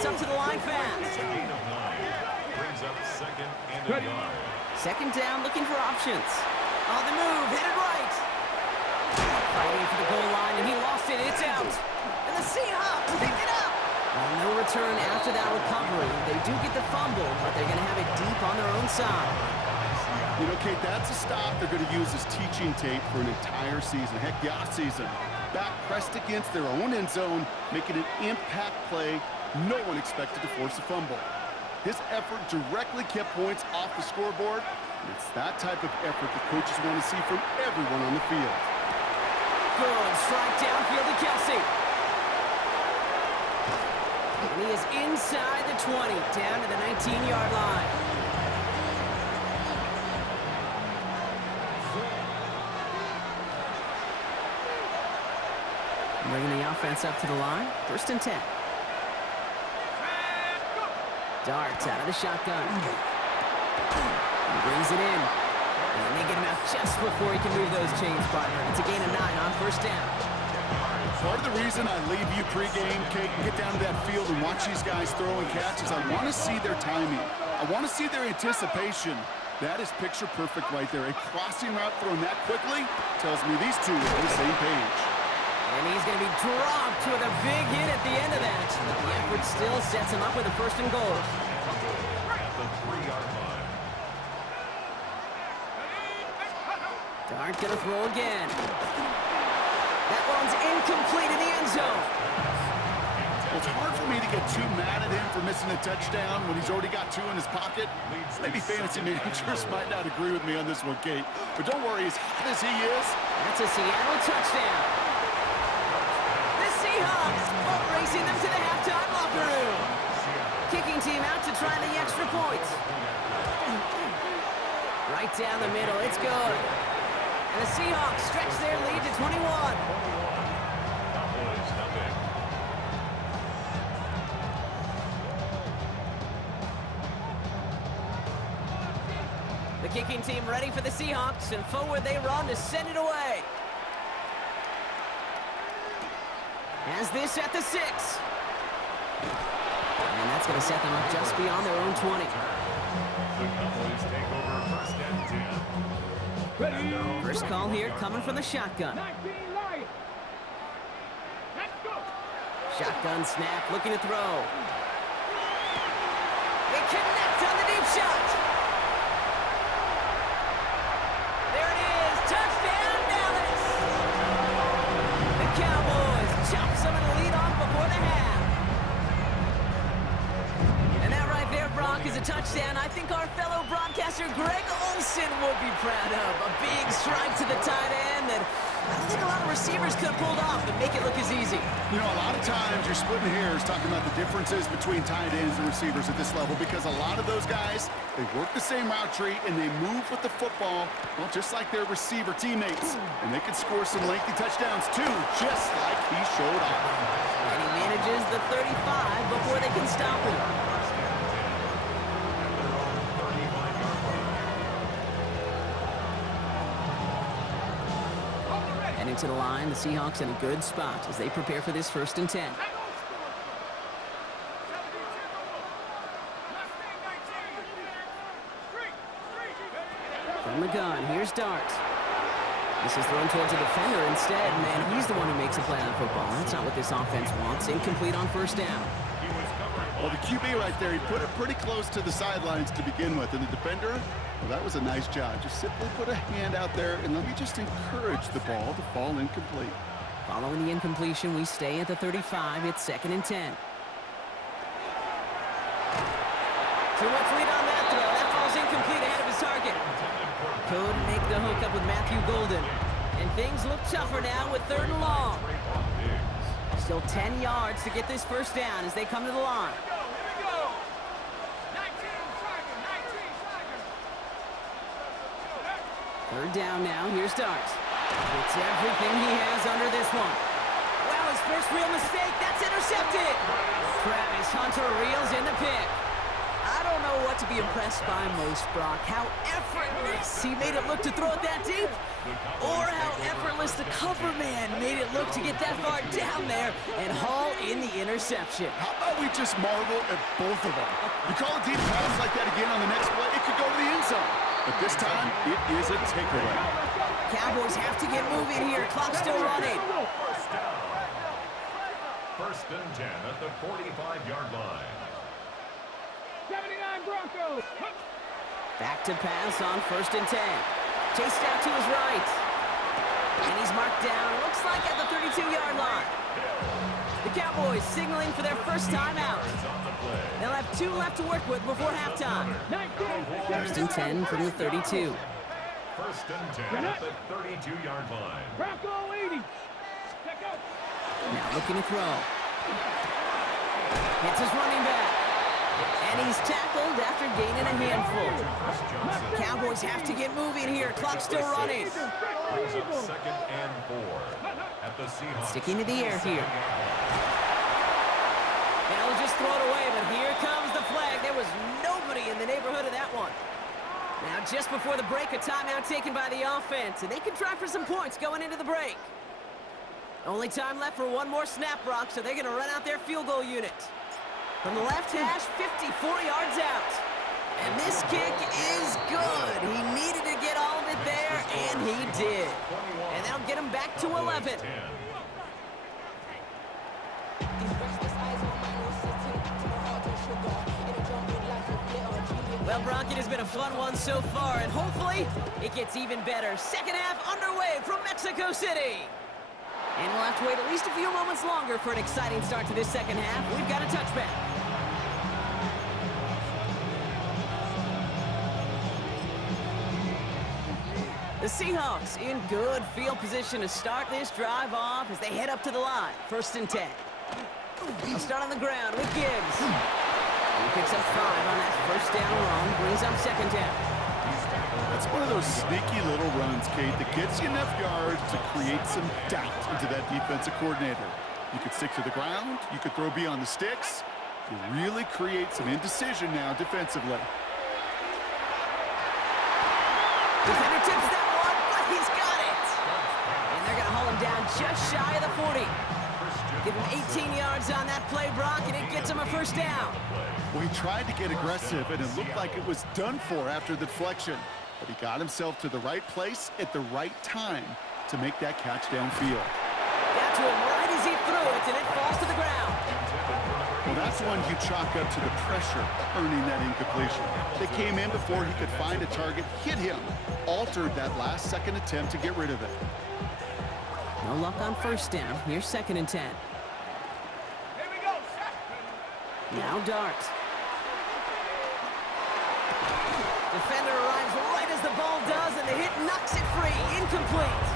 gets up to the line fast. Brings up second and a yard. Second down, looking for options. On the move, headed right. Fighting for the goal line, and he lost it. It's out. And the Seahawks pick it up. Well, no return after that recovery. They do get the fumble, but they're going to have it deep on their own side. You know, Kate, that's a stop they're going to use as teaching tape for an entire season. Heck, the off-season. Back pressed against their own end zone, making an impact play. No one expected to force a fumble. His effort directly kept points off the scoreboard. And it's that type of effort the coaches want to see from everyone on the field. Good strike downfield to Kelsey. And he is inside the 20, down to the 19-yard line. Bringing the offense up to the line. First and 10. Darts out of the shotgun. He brings it in. And they get him out just before he can move those chains, partner. It's a gain of 9 on first down. Part of the reason I leave you pregame, Kate, and get down to that field and watch these guys throw and catch is I want to see their timing. I want to see their anticipation. That is picture perfect right there. A crossing route thrown that quickly tells me these two are on the same page. And he's going to be dropped with a big hit at the end of that. But the effort still sets him up with a first and goal. At the 3-yard line. Dart going to throw again. That one's incomplete in the end zone. Well, it's hard for me to get too mad at him for missing a touchdown when he's already got 2 in his pocket. Maybe fantasy managers might not agree with me on this one, Kate. But don't worry, as hot as he is. That's a Seattle touchdown. The Seahawks boat racing them to the halftime locker room. Kicking team out to try the extra point. Right down the middle, it's good. And the Seahawks stretch their lead to 21. The kicking team ready for the Seahawks, and forward they run to send it away. As this at the 6. And that's going to set them up just beyond their own 20. The Cowboys take over first and 10. First call here coming from the shotgun. Shotgun snap, looking to throw. They connect on the deep shot. There it is, touchdown Dallas. The Cowboys chop some of the lead off before the half. And that right there, Brock, is a touchdown I think our fellow broadcaster Greg Olsen will be proud of. A big strike to the tight end that I don't think a lot of receivers could have pulled off and make it look as easy. You know, a lot of times you're splitting hairs talking about the differences between tight ends and receivers at this level because a lot of those guys, they work the same route tree and they move with the football, well, just like their receiver teammates. And they can score some lengthy touchdowns too, just like he showed off. And he manages the 35 before they can stop him. Heading to the line, the Seahawks in a good spot as they prepare for this first and 10. From the gun, here's Dart. This is thrown towards a defender instead, and he's the one who makes a play on football. That's not what this offense wants. Incomplete on first down. Well, the QB right there, he put it pretty close to the sidelines to begin with. And the defender, well, that was a nice job. Just simply put a hand out there and let me just encourage the ball to fall incomplete. Following the incompletion, we stay at the 35. It's second and 10. Too much lead on that throw. That falls incomplete ahead of his target. Couldn't make the hook up with Matthew Golden. And things look tougher now with third and long. Still 10 yards to get this first down as they come to the line. Third down now. Here's Dart. It's everything he has under this one. Well, his first real mistake. That's intercepted. Travis Hunter reels in the pick. I don't don't know what to be impressed by most, Brock. How effortless he made it look to throw it that deep, or how effortless the cover man made it look to get that far down there and haul in the interception. How about we just marvel at both of them? You call a deep pass like that again on the next play, it could go to the end zone. But this time, it is a takeaway. Cowboys have to get moving here. Clock still running. First and 10 at the 45-yard line. 79 Broncos. Back to pass on first and 10. Chased out to his right. And he's marked down, looks like at the 32-yard line. The Cowboys signaling for their first time out. They'll have 2 left to work with before halftime. First and 10 from the 32. First and 10 at the 32-yard line. Bronco 80. Check out. Now looking to throw. Hits his running back. And he's tackled after gaining a handful. Cowboys have to get moving here. Clock still running. Brings up second and 4 at the Seahawks. Sticking to the air here. They'll just throw it away, but here comes the flag. There was nobody in the neighborhood of that one. Now, just before the break, a timeout taken by the offense, and they can try for some points going into the break. Only time left for one more snap, Brock, so they're going to run out their field goal unit. From the left hash, 54 yards out. And this kick is good. He needed to get all of it there, and he did. And that'll get him back to 11. Well, Brock, it has been a fun one so far, and hopefully it gets even better. Second half underway from Mexico City. And we'll have to wait at least a few moments longer for an exciting start to this second half. We've got a touchback. The Seahawks in good field position to start this drive off as they head up to the line. First and 10. They'll start on the ground with Gibbs. He picks up 5 on that first down run, brings up second down. That's one of those sneaky little runs, Kate, that gets you enough yards to create some doubt into that defensive coordinator. You could stick to the ground, you could throw beyond the sticks. You really create some indecision now defensively. Defender tips that one, but he's got it. And they're going to haul him down just shy of the 40. Give him 18 yards on that play, Brock, and it gets him a first down. Well, he tried to get aggressive, and it looked like it was done for after the deflection. But he got himself to the right place at the right time to make that catch downfield. Got to him right as he threw it, and it falls to the ground. Well, that's one you chalk up to the pressure earning that incompletion. They came in before he could find a target, hit him, altered that last-second attempt to get rid of it. No luck on first down. Here's second and 10. Now Dart. Defender arrives right as the ball does, and the hit knocks it free. Incomplete.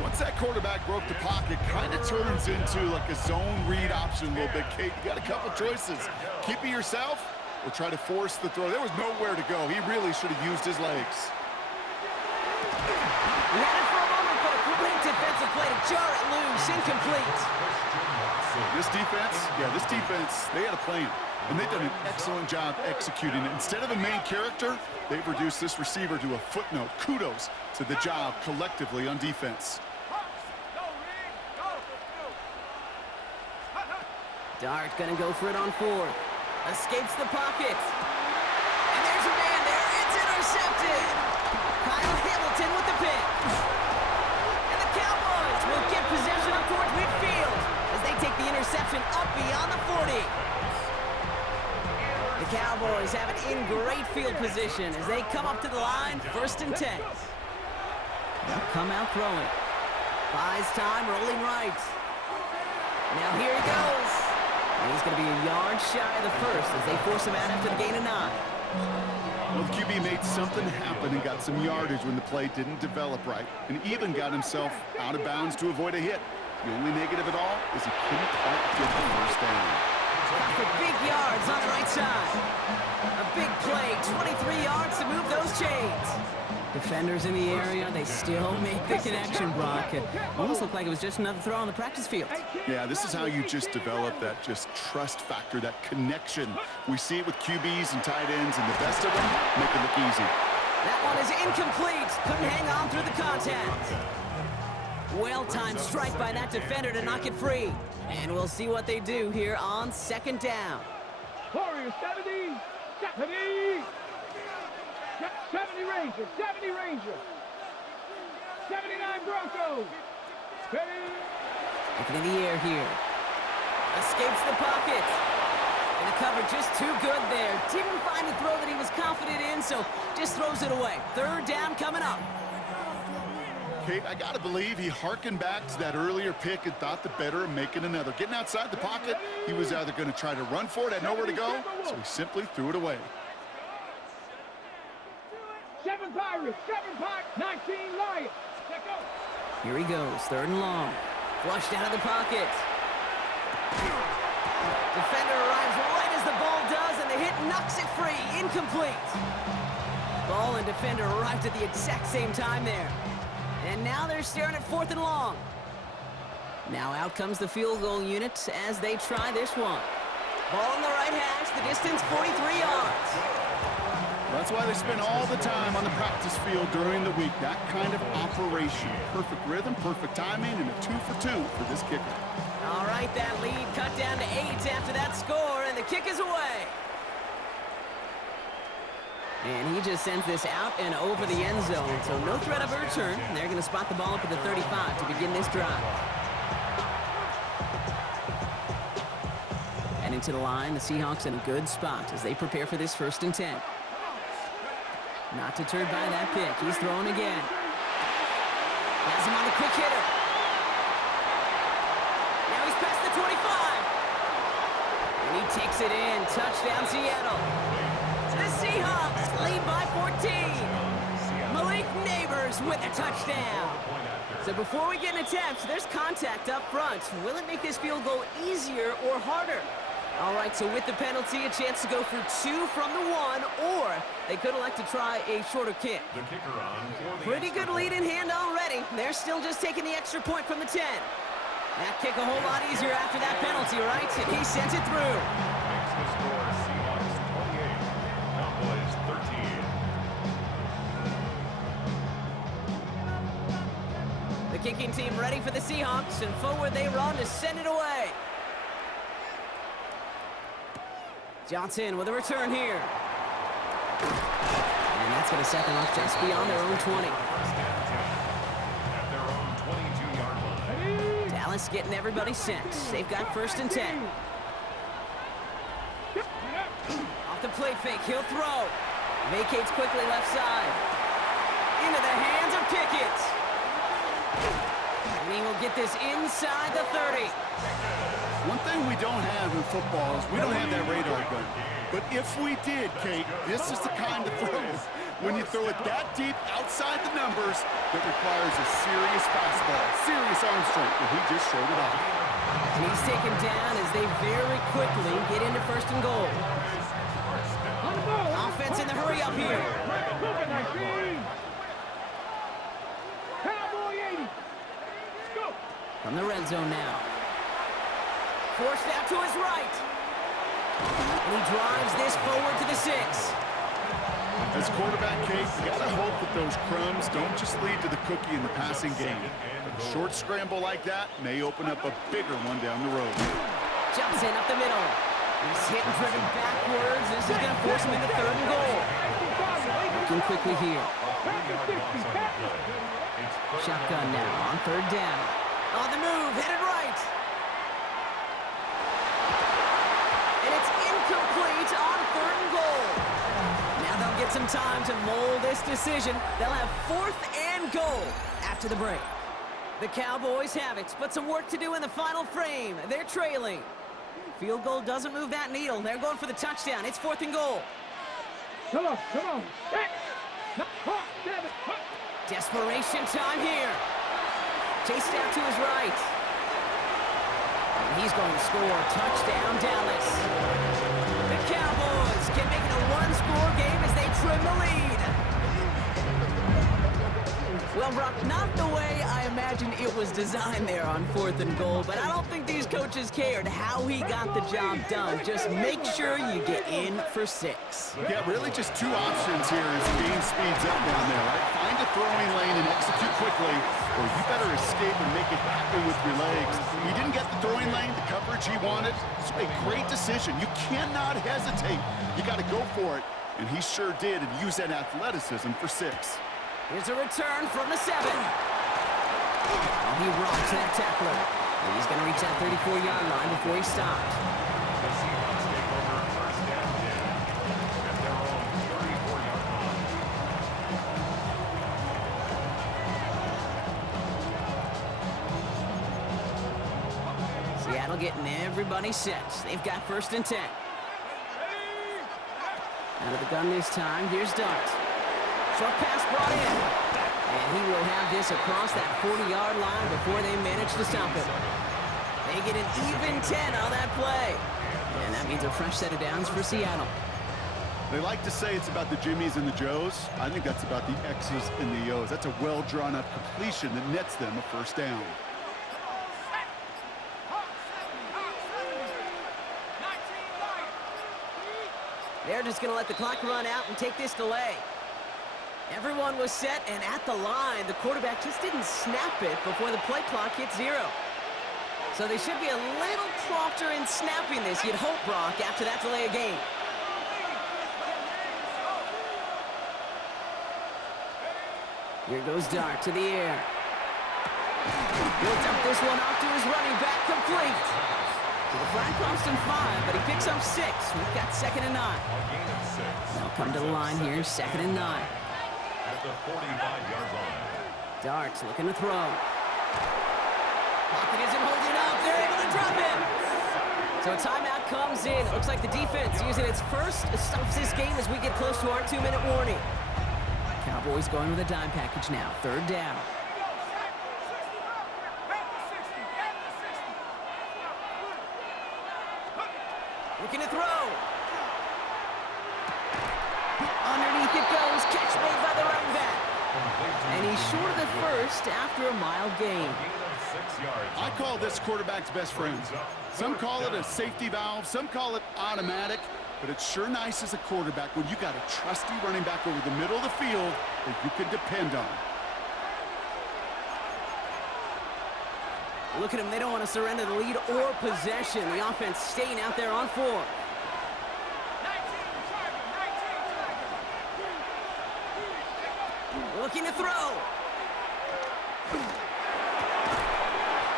Once that quarterback broke the pocket, kind of turns into like a zone read option a little bit, Kate. You got a couple choices. Keep it yourself or try to force the throw. There was nowhere to go. He really should have used his legs. He had it for a moment, but a great defensive play to jar it loose. Incomplete. This defense, they had a plan, and they've done an excellent job executing it. Instead of a main character, they've reduced this receiver to a footnote. Kudos to the job collectively on defense. Dart gonna go for it on 4. Escapes the pocket. And there's a man there. It's intercepted. Kyle Hamilton with the pick. And the Cowboys will get possession up towards midfield as they take the interception up beyond the 40. The Cowboys have it in great field position as they come up to the line, first and 10. They'll come out throwing. Buys time, rolling right. Now here he goes. And he's going to be a yard shy of the first as they force him out after the gain of 9. Well, the QB made something happen and got some yardage when the play didn't develop right, and even got himself out of bounds to avoid a hit. The only negative at all is he couldn't quite get the first down. For big yards on the right side. A big play, 23 yards to move those chains. Defenders in the area, they still make the connection, Brock. It almost looked like it was just another throw on the practice field. Yeah, this is how you just develop that just trust factor, that connection. We see it with QBs and tight ends, and the best of them make it look easy. That one is incomplete. Couldn't hang on through the contact. Well-timed strike by that defender to knock it free. And we'll see what they do here on second down. Warriors 70, 70. 70 Rangers, 70 Rangers. 79 Broncos. 70. Looking in the air here. Escapes the pocket. And the cover just too good there. Didn't find a throw that he was confident in, so just throws it away. Third down coming up. Kate, I got to believe he hearkened back to that earlier pick and thought the better of making another. Getting outside the pocket, he was either going to try to run for it, had nowhere to go, so he simply threw it away. 7 Pirates, 19 Lions. Check out. Here he goes, third and long. Flushed out of the pocket. Defender arrives right as the ball does, and the hit knocks it free. Incomplete. Ball and defender arrived at the exact same time there. And now they're staring at fourth and long. Now out comes the field goal unit as they try this one. Ball on the right hash, the distance 43 yards. That's why they spend all the time on the practice field during the week. That kind of operation. Perfect rhythm, perfect timing, and a 2-for-2 for this kicker. All right, that lead cut down to 8 after that score, and the kick is away. And he just sends this out and over the end zone, so no threat of a return. They're going to spot the ball up at the 35 to begin this drive. And into the line, the Seahawks in a good spot as they prepare for this 1st and 10. Not deterred by that pick. He's throwing again. Has him on the quick hitter. Now he's past the 25. And he takes it in. Touchdown, Seattle. The Seahawks lead by 14. Malik Neighbors with a touchdown. So before we get an attempt, there's contact up front. Will it make this field goal easier or harder? All right, so with the penalty, a chance to go for 2 from the 1, or they could elect to try a shorter kick. The kicker on for the Pretty good lead in hand already. They're still just taking the extra point from the 10. That kick a whole lot easier after that penalty, right? And he sends it through. Makes the score Seahawks 28, Cowboys 13. The kicking team ready for the Seahawks, and forward they run to send it away. Johnson with a return here. And that's going to set them up just beyond their own 20. At their own 22-yard line. Dallas getting everybody set. They've got 1st and 10. Off the play fake, he'll throw. Vacates quickly left side. Into the hands of Pickett. And he will get this inside the 30. One thing we don't have in football is we don't have that radar gun. But if we did, Kate, this is the kind of throw when you throw it that deep outside the numbers that requires a serious fastball, serious arm strength, and he just showed it off. And he's taken down as they very quickly get into 1st and goal. Offense in the hurry up here. Cowboy 80. Go. From the red zone now. Forced out to his right. And he drives this forward to the 6. As quarterback, Kate, you gotta hope that those crumbs don't just lead to the cookie in the passing game. A short scramble like that may open up a bigger one down the road. Jumps in up the middle. He's hit and driven backwards. This is going to force him into 3rd and goal. Looking quickly here. Shotgun now on 3rd down. On the move, headed right. And it's incomplete on 3rd and goal. Now they'll get some time to mold this decision. They'll have 4th and goal after the break. The Cowboys have it, but some work to do in the final frame. They're trailing. Field goal doesn't move that needle. They're going for the touchdown. It's 4th and goal. Come on, come on. 6, 7, Desperation time here. Chased out to his right. And he's going to score. Touchdown, Dallas. The Cowboys can make it a 1-score game as they trim the lead. Well, Brock, not the way I imagined it was designed there on 4th and goal, but I don't think these coaches cared how he got the job done. Just make sure you get in for 6. Yeah, really just two options here as the game speeds up down there, right? Find a throwing lane and execute quickly, or you better escape and make it happen with your legs. He didn't get the throwing lane, the coverage he wanted. It's a great decision. You cannot hesitate. You got to go for it, and he sure did, and use that athleticism for 6. Here's a return from the 7. Oh, he rocks that tackler. And he's going to reach that 34-yard line before he stopped. The Seahawks take over first and 10 at their own 34-yard line. Seattle getting everybody set. They've got 1st and 10. Out of the gun this time. Here's Dart. Short pass brought in. And he will have this across that 40-yard line before they manage to stop him. They get an even 10 on that play. And that means a fresh set of downs for Seattle. They like to say it's about the Jimmies and the Joes. I think that's about the X's and the O's. That's a well-drawn-up completion that nets them a 1st down. They're just going to let the clock run out and take this delay. Everyone was set, and at the line, the quarterback just didn't snap it before the play clock hit 0. So they should be a little prompter in snapping this, you'd hope, Brock, after that delay of game. Here goes Dart to the air. He'll dump this one off to his running back, complete. So the flag cost him 5, but he picks up 6. We've got 2nd and 9. A gain of 6. They'll come to the line here, 2nd and 9. At the 45-yard line. Dart's looking to throw. Pocket isn't holding up. They're able to drop him. So a timeout comes in. It looks like the defense using its first stops this game as we get close to our 2-minute warning. Cowboys going with a dime package now. 3rd down. Looking to throw. Underneath it goes. Catch made by the running back. And he's short of the 1st after a mild gain. I call this quarterback's best friend. Some call it a safety valve, some call it automatic, but it's sure nice as a quarterback when you got a trusty running back over the middle of the field that you can depend on. Look at them. They don't want to surrender the lead or possession. The offense staying out there on 4. Looking to throw.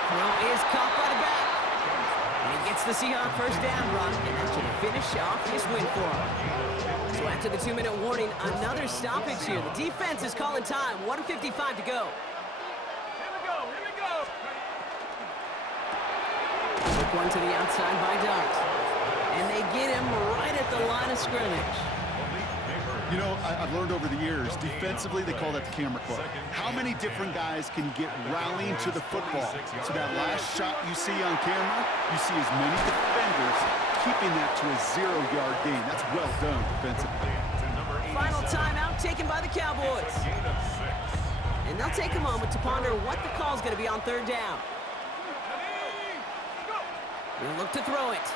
Throw is caught by the back. And he gets the Seahawks 1st down run, and that should finish off this win for him. So after the 2-minute warning, another stoppage here. The defense is calling time. 1:55 to go. Took one to the outside by Dart. And they get him right at the line of scrimmage. You know, I've learned over the years, defensively, they call that the camera club. How many different guys can get rallying to the football? So that last shot you see on camera, you see as many defenders keeping that to a 0-yard gain. That's well done defensively. Final timeout taken by the Cowboys. And they'll take a moment to ponder what the call's going to be on 3rd down. We'll look to throw it.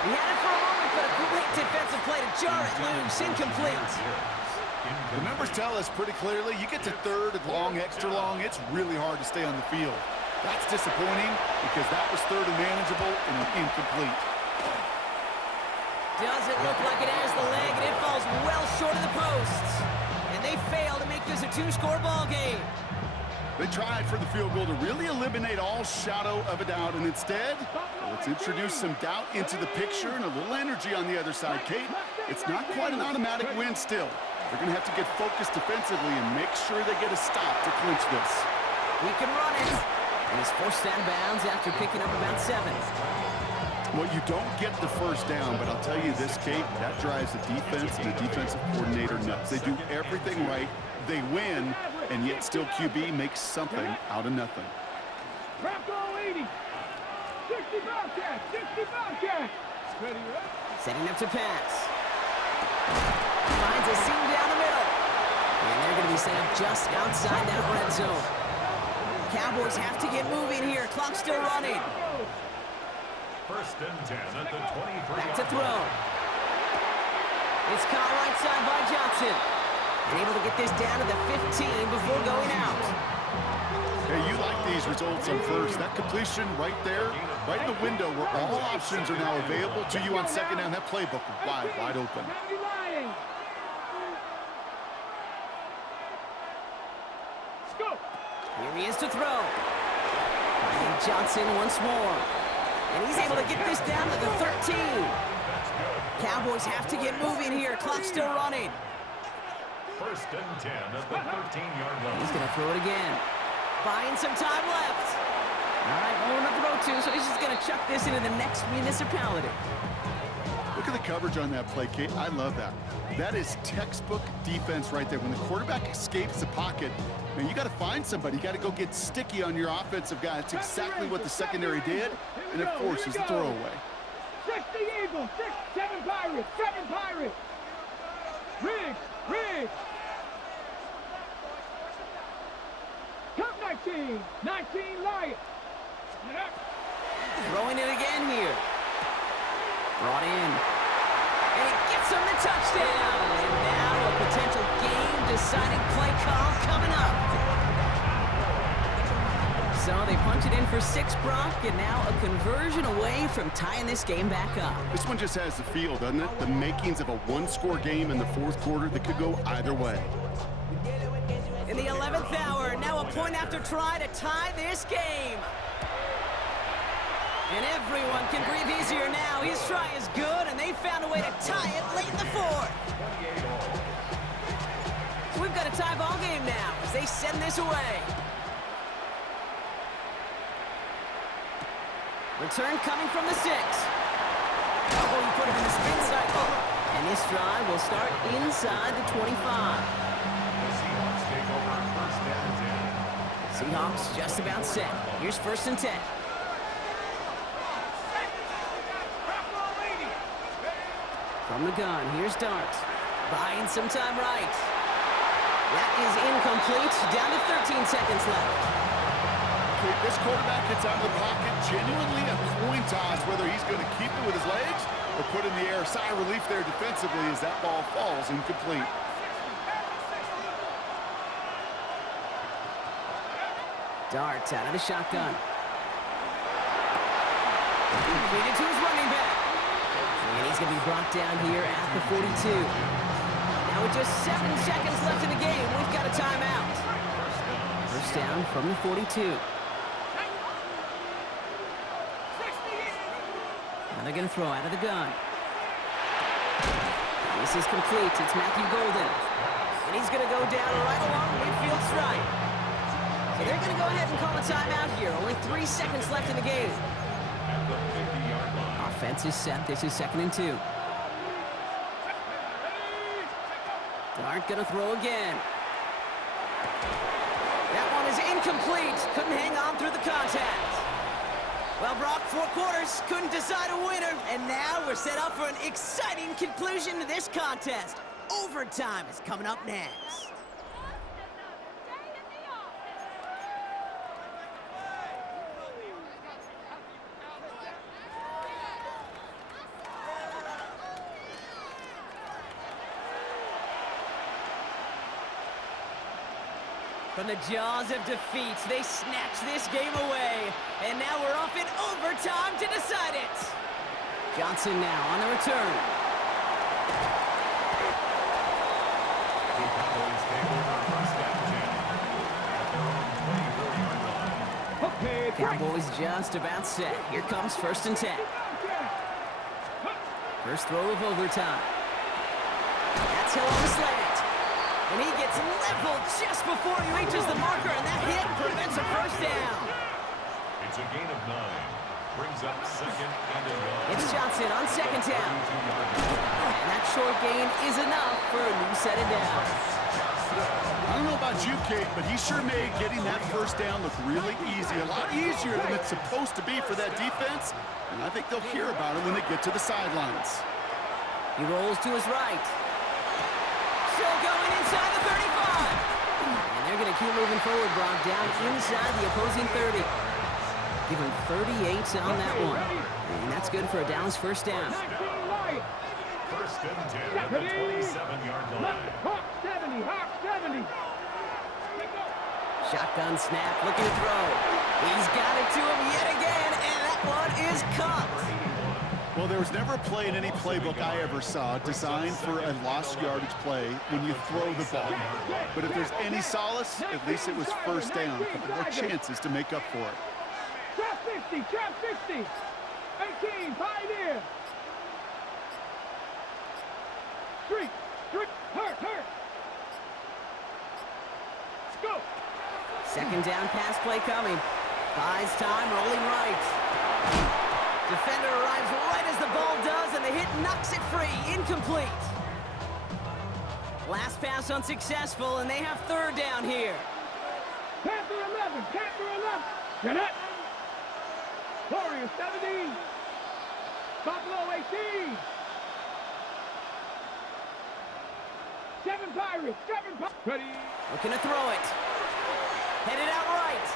He had it for a moment, but a great defensive play to jar it loose. Incomplete. The numbers tell us pretty clearly, you get to 3rd and long, extra long, it's really hard to stay on the field. That's disappointing because that was 3rd and manageable and an incomplete. Doesn't look like it has the leg, and it falls well short of the posts. And they fail to make this a 2-score ball game. They tried for the field goal to really eliminate all shadow of a doubt, and instead, let's introduce some doubt into the picture and a little energy on the other side. Kate, it's not quite an automatic win still. They're going to have to get focused defensively and make sure they get a stop to clinch this. He can run it. And he's forced out of bounds after picking up about 7. Well, you don't get the 1st down, but I'll tell you this, Kate, that drives the defense and the defensive coordinator nuts. They do everything right. They win, and yet still QB makes something out of nothing. Wrap goal 80. 60 Bobcats. 60 Bobcats. Ready, right? Setting up to pass. Finds a seam down the middle. And they're going to be set up just outside that red zone. Cowboys have to get moving here. Clock still running. First and 10 at the 23. Back to throw. It's caught right side by Johnson. And able to get this down to the 15 before going out. Hey, you like these results on first. That completion right there, right in the window where all options are now available to you on second down. That playbook wide open. Here he is to throw. Finding Johnson once more. And he's able to get this down to the 13. Cowboys have to get moving here. Clock still running. First and 10 at the 13-yard line. He's going to throw it again. Buying some time left. All right, one to throw to, so he's just going to chuck this into the next municipality. Look at the coverage on that play, Kate. I love that. That is textbook defense right there. When the quarterback escapes the pocket, man, you got to find somebody. You got to go get sticky on your offensive guy. That's exactly what the secondary did, and it forces the throwaway. 60 Eagles, 7 Pirates, 7 Pirates. Riggs. Count 19 Lions. Throwing it again here. Brought in. And it gets him the touchdown. And now a potential game-deciding play call coming up. So they punch it in for 6, Brock, and now a conversion away from tying this game back up. This one just has the feel, doesn't it? The makings of a one-score game in the fourth quarter that could go either way. In the 11th hour, now a point after try to tie this game. And everyone can breathe easier now. His try is good, and they found a way to tie it late in the fourth. So we've got a tie ball game now as they send this away. Return coming from the 6. Oh, he put him in the spin cycle. And this drive will start inside the 25. The Seahawks take over first and 10. Seahawks just about set. Here's first and 10. From the gun, here's Dart. Buying some time right. That is incomplete. Down to 13 seconds left. This quarterback gets out of the pocket, genuinely a coin toss whether he's going to keep it with his legs or put in the air. Sigh of relief there defensively as that ball falls incomplete. Dart out of the shotgun. Completed to his running back. And he's going to be brought down here at the 42. Now with just 7 seconds left in the game, we've got a timeout. First down from the 42. Now they're going to throw out of the gun. This is complete. It's Matthew Golden. And he's going to go down right along midfield stripe. So they're going to go ahead and call a timeout here. Only 3 seconds left in the game. At the 50-yard line. Offense is set. This is 2nd and 2. Dart going to throw again. That one is incomplete. Couldn't hang on through the contact. Well, Brock, 4 quarters, couldn't decide a winner. And now we're set up for an exciting conclusion to this contest. Overtime is coming up next. From the jaws of defeat, they snatch this game away. And now we're off in overtime to decide it. Johnson now on the return. The Cowboys take over first and 10 at their own 24-yard line. Okay, Cowboys just about set. Here comes first and 10. First throw of overtime. That's Hill on the slant. And he gets leveled just before he reaches the marker, and that hit prevents a first down. It's a gain of 9. Brings up 2nd and a yard. It's Johnson on 2nd down. And that short gain is enough for a new set of downs. I don't know about you, Kate, but he sure made getting that first down look really easy. A lot easier than it's supposed to be for that defense. And I think they'll hear about it when they get to the sidelines. He rolls to his right. still going inside the 35. And they're going to keep moving forward, Brock, down inside the opposing 30. Give him 38 on that one. And that's good for a Dallas first down. 19 Lions. First and 10 at the 27-yard line. Hawk 70, Hawk 70. Let's go. Shotgun snap, looking to throw. He's got it to him yet again, and that one is caught. Well, there was never a play in any playbook I ever saw designed for a lost yardage play when you throw the ball. But if there's any solace, at least it was first down. A couple more chances to make up for it. Trap 50, trap 50. 18, Pioneer. Street, hurt. Let's go. Second down pass play coming. Buys time, rolling right. Defender arrives right as the ball does, and the hit knocks it free. Incomplete. Last pass unsuccessful, and they have third down here. Panther 11, Get it. Warriors 17. Buffalo 18. 7 Pirates, Ready. Looking to throw it. Headed out right.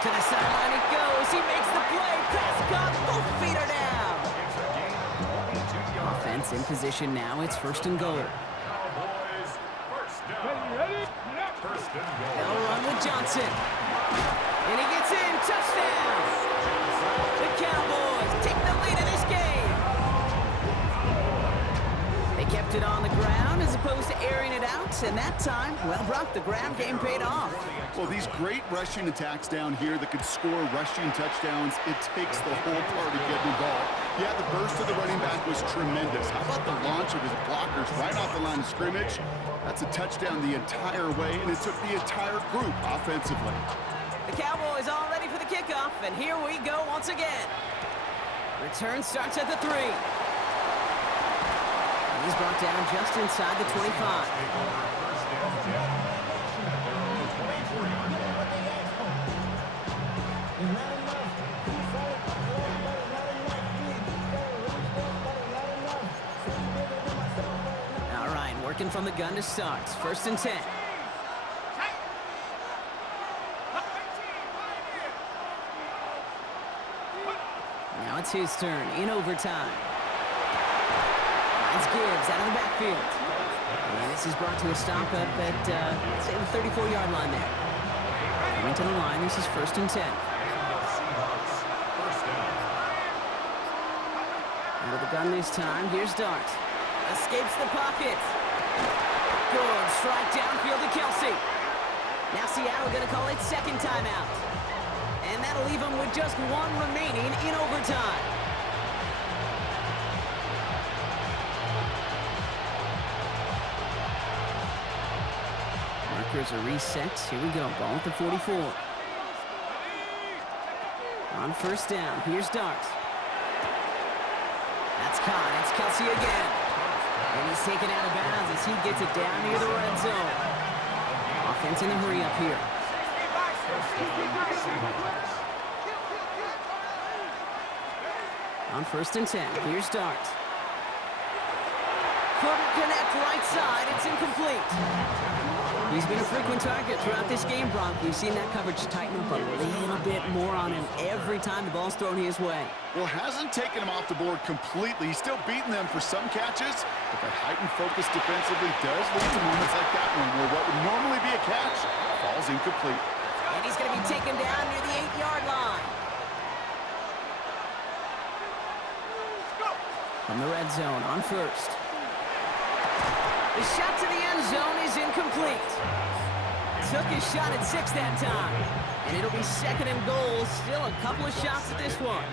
To the sideline it goes. He makes the play. Pass caught. Both feet are down. Offense in position now. It's first and goal. Cowboys, first down. Ready. First and goal. They'll run with Johnson. And he gets in. Touchdown. The Cowboys take the lead in this game. They kept it on the ground as opposed to airing it out. And that time, well, Brock, the ground game paid off. Well, these great rushing attacks down here that could score rushing touchdowns, it takes the whole party getting involved. Yeah, the burst of the running back was tremendous. How about the launch of his blockers right off the line of scrimmage? That's a touchdown the entire way, and it took the entire group offensively. The Cowboys all ready for the kickoff, and here we go once again. Return starts at the 3. And he's brought down just inside the 25. All right, working from the gun to start. First and 10. Now it's his turn in overtime. Finds Gibbs out of the backfield. And this is brought to a stop up at, let's say, the 34-yard line there. Coming to the line, this is first and 10. Out of the gun this time, here's Dart. Escapes the pocket. Good strike downfield to Kelsey. Now Seattle going to call its second timeout. And that'll leave them with just one remaining in overtime. Markers are reset. Here we go. Ball at the 44. On first down, here's Dart. That's caught. It's Kelsey again. And he's taken out of bounds as he gets it down near the red zone. Offense in the hurry up here. On first and 10, here's Dart. Couldn't connect right side, it's incomplete. He's been a frequent target throughout this game, Brock. We've seen that coverage tighten up a little bit more on him every time the ball's thrown his way. Well, hasn't taken him off the board completely. He's still beating them for some catches, but that heightened focus defensively does lead to moments like that one where what would normally be a catch falls incomplete. And he's going to be taken down near the 8-yard line. From the red zone on first. The shot to the end zone is incomplete. Took his shot at 6 that time. And it'll be second and goal. Still a couple of shots at this one.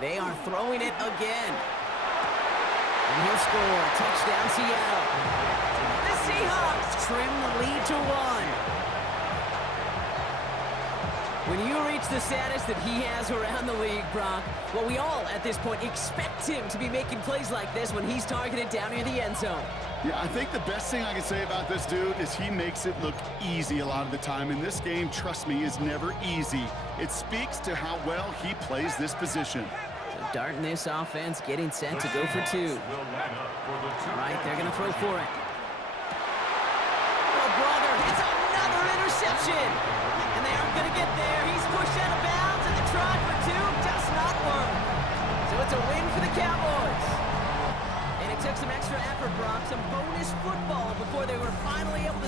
They are throwing it again. And he'll score. Touchdown, Seattle. The Seahawks trim the lead to 1. When you reach the status that he has around the league, Brock, well, we all, at this point, expect him to be making plays like this when he's targeted down near the end zone. Yeah, I think the best thing I can say about this dude is he makes it look easy a lot of the time. And this game, trust me, is never easy. It speaks to how well he plays this position. So darting this offense, getting set to go for two. All right, they're going to throw for it. Oh, brother, it's another interception. And they aren't going to get there. He's pushed out of bounds, and the try for two does not work. So it's a win for the Cowboys. And it took some extra effort, Brock, some bonus football before they were finally able to